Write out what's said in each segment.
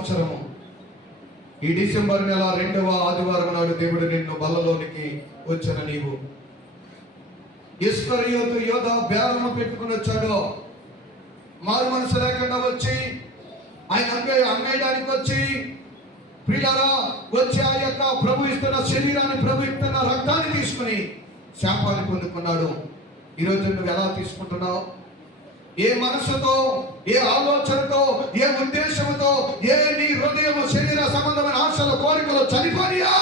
సంవత్సరము ఈ డిసెంబర్ నెల 2వ ఆదివారం నాడు దేవుడు నిన్ను బల్లలోనికి వచ్చిన నీవు ఇస్కరియోతు యోధ బేరము పెట్టుకుని వచ్చాడు. మారు మనసు లేకుండా వచ్చి ఆయన అమ్మేయడానికి వచ్చి ప్రియులారా వచ్చి ఆ యొక్క ప్రభు ఇస్తున్న శరీరాన్ని, ప్రభు ఇస్తున్న రక్తాన్ని తీసుకుని శాపాన్ని పొందుకున్నాడు. ఈరోజు నువ్వు ఎలా తీసుకుంటున్నావు? ఏ మనసుతో, ఏ ఆలోచనతో, ఏ ఉద్దేశంతో, ఏ నీ హృదయం శరీర సంబంధమైన ఆశల కోరికలు చనిపోయా,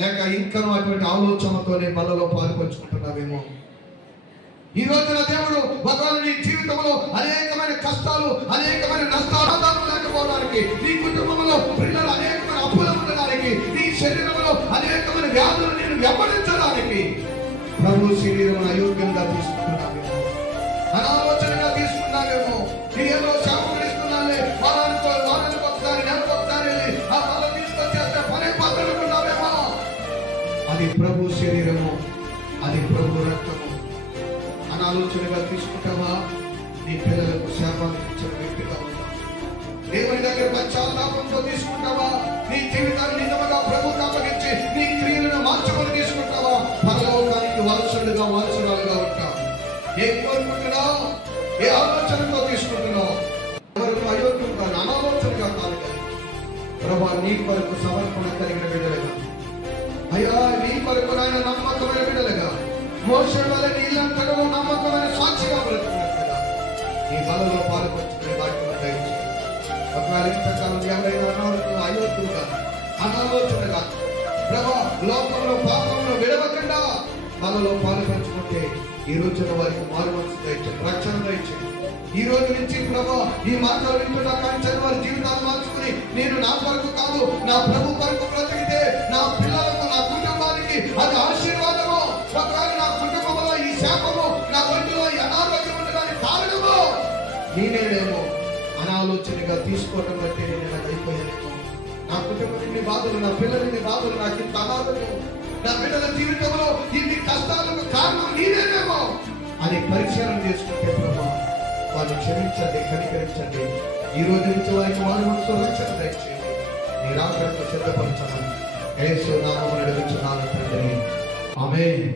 లేక ఇంకా అటువంటి ఆలోచనతోనే బలలో పాల్పంచుకుంటున్నావేమో. ఈ రోజున దేవుడు ఒకవేళ నీ జీవితంలో అనేకమైన కష్టాలు, అనేకమైన నష్టాలు లేకపోవడానికి, నీ కుటుంబంలో పిల్లలు అనేకమైన అప్పులు ఉండడానికి, నీ శరీరంలో అనేకమైన వ్యాధులు నేను వెంబడించడానికి ప్రభు శరీరం అయోగ్యంగా తీసుకుంటున్నావేమో, అనాలోచనగా తీసుకున్నావేమో. నీ ఏదో శాపడిస్తున్నాలే, వారానికి ఒకసారి, నెలకు ఒకసారి ఆ బలం తీసుకొచ్చేస్తే పనే పాత్రలున్నావేమో. అది ప్రభు శరీరము, అది ప్రభు రక్తము. అనాలోచనగా తీసుకుంటావా? నీ పిల్లలకు శాపాన్ని ఇచ్చిన వ్యక్తిగా ఉంటావా? దేవుని దగ్గర పశ్చాత్తాపంతో తీసుకుంటావా? నీ జీవితాన్ని నిజంగా ప్రభుత్వం అప్పగించి నీ క్రియలను మార్చుకొని తీసుకుంటావా? పరలోకానికి వారసులుగా, వారసురాలుగా ఉంటావు. ఏం కోరుకుంటున్నావు? ఏ ఆలోచనతో తీసుకుంటున్నావు? ఎవరికి అయోగ్యం కాదు, అనాలోచనగా కాదు. ప్రభా నీ కొరకు సమర్పణ కలిగిన బిడ్డలుగా, అయ్యా నీ కొరకు నాయన నమ్మకమైన బిడ్డలుగా, మోషే వల్ల నీళ్ళంతలో నమ్మకమైన సాక్షిగా బ్రతుకున్నట్టుగా నీ బలలో పాల్పంచుకునే వాటిని దయచేసి. ఒకవేళ ఇంతకాలం ఎవరైనా అయోగ్యంగా, అనాలోచనగా ప్రభా లోకంలో పాపంలో విడవకుండా బలలో పాల్పంచుకుంటే ఈ రోజున వారికి మారు మనసు దయచేయండి, రక్షణ దయచేయండి. ఈ రోజు నుంచి ప్రభా ఈ మాటలు వింటున్నా కానీ వారి జీవితాలు మార్చుకుని నేను నా కొరకు కాదు, నా ప్రభు కొరకు బ్రతికితే నా పిల్లలకు, నా కుటుంబానికి అది ఆశీర్వాదము. ఒకవేళ నా కుటుంబంలో ఈ శాపము, నా ఒంటిలో ఈ అనారోగ్యం ఉండడానికి కారణము నేనేమో. అనాలోచనగా తీసుకోవడం బట్టి నేను అయిపోయానేమో. నా కుటుంబం ఇన్ని బాధలు, నా పిల్లలు ఇన్ని బాధలు, నాకు ఇంత అనారోగ్యం, నా బిడ్డల జీవితంలో ఇన్ని కష్టాలకు కారణం నీవేనేమో అని పరిశీలన చేసుకుంటే ప్రభా వారిని క్షమించండి, కనికరించండి. ఈ రోజు నుంచి వారికి వారి మనసు రక్షణ దయచేయండి. నీ రాకడకు సిద్ధపరచమని యేసు నామమున అడుగుచున్నాను తండ్రి. ఆమేన్.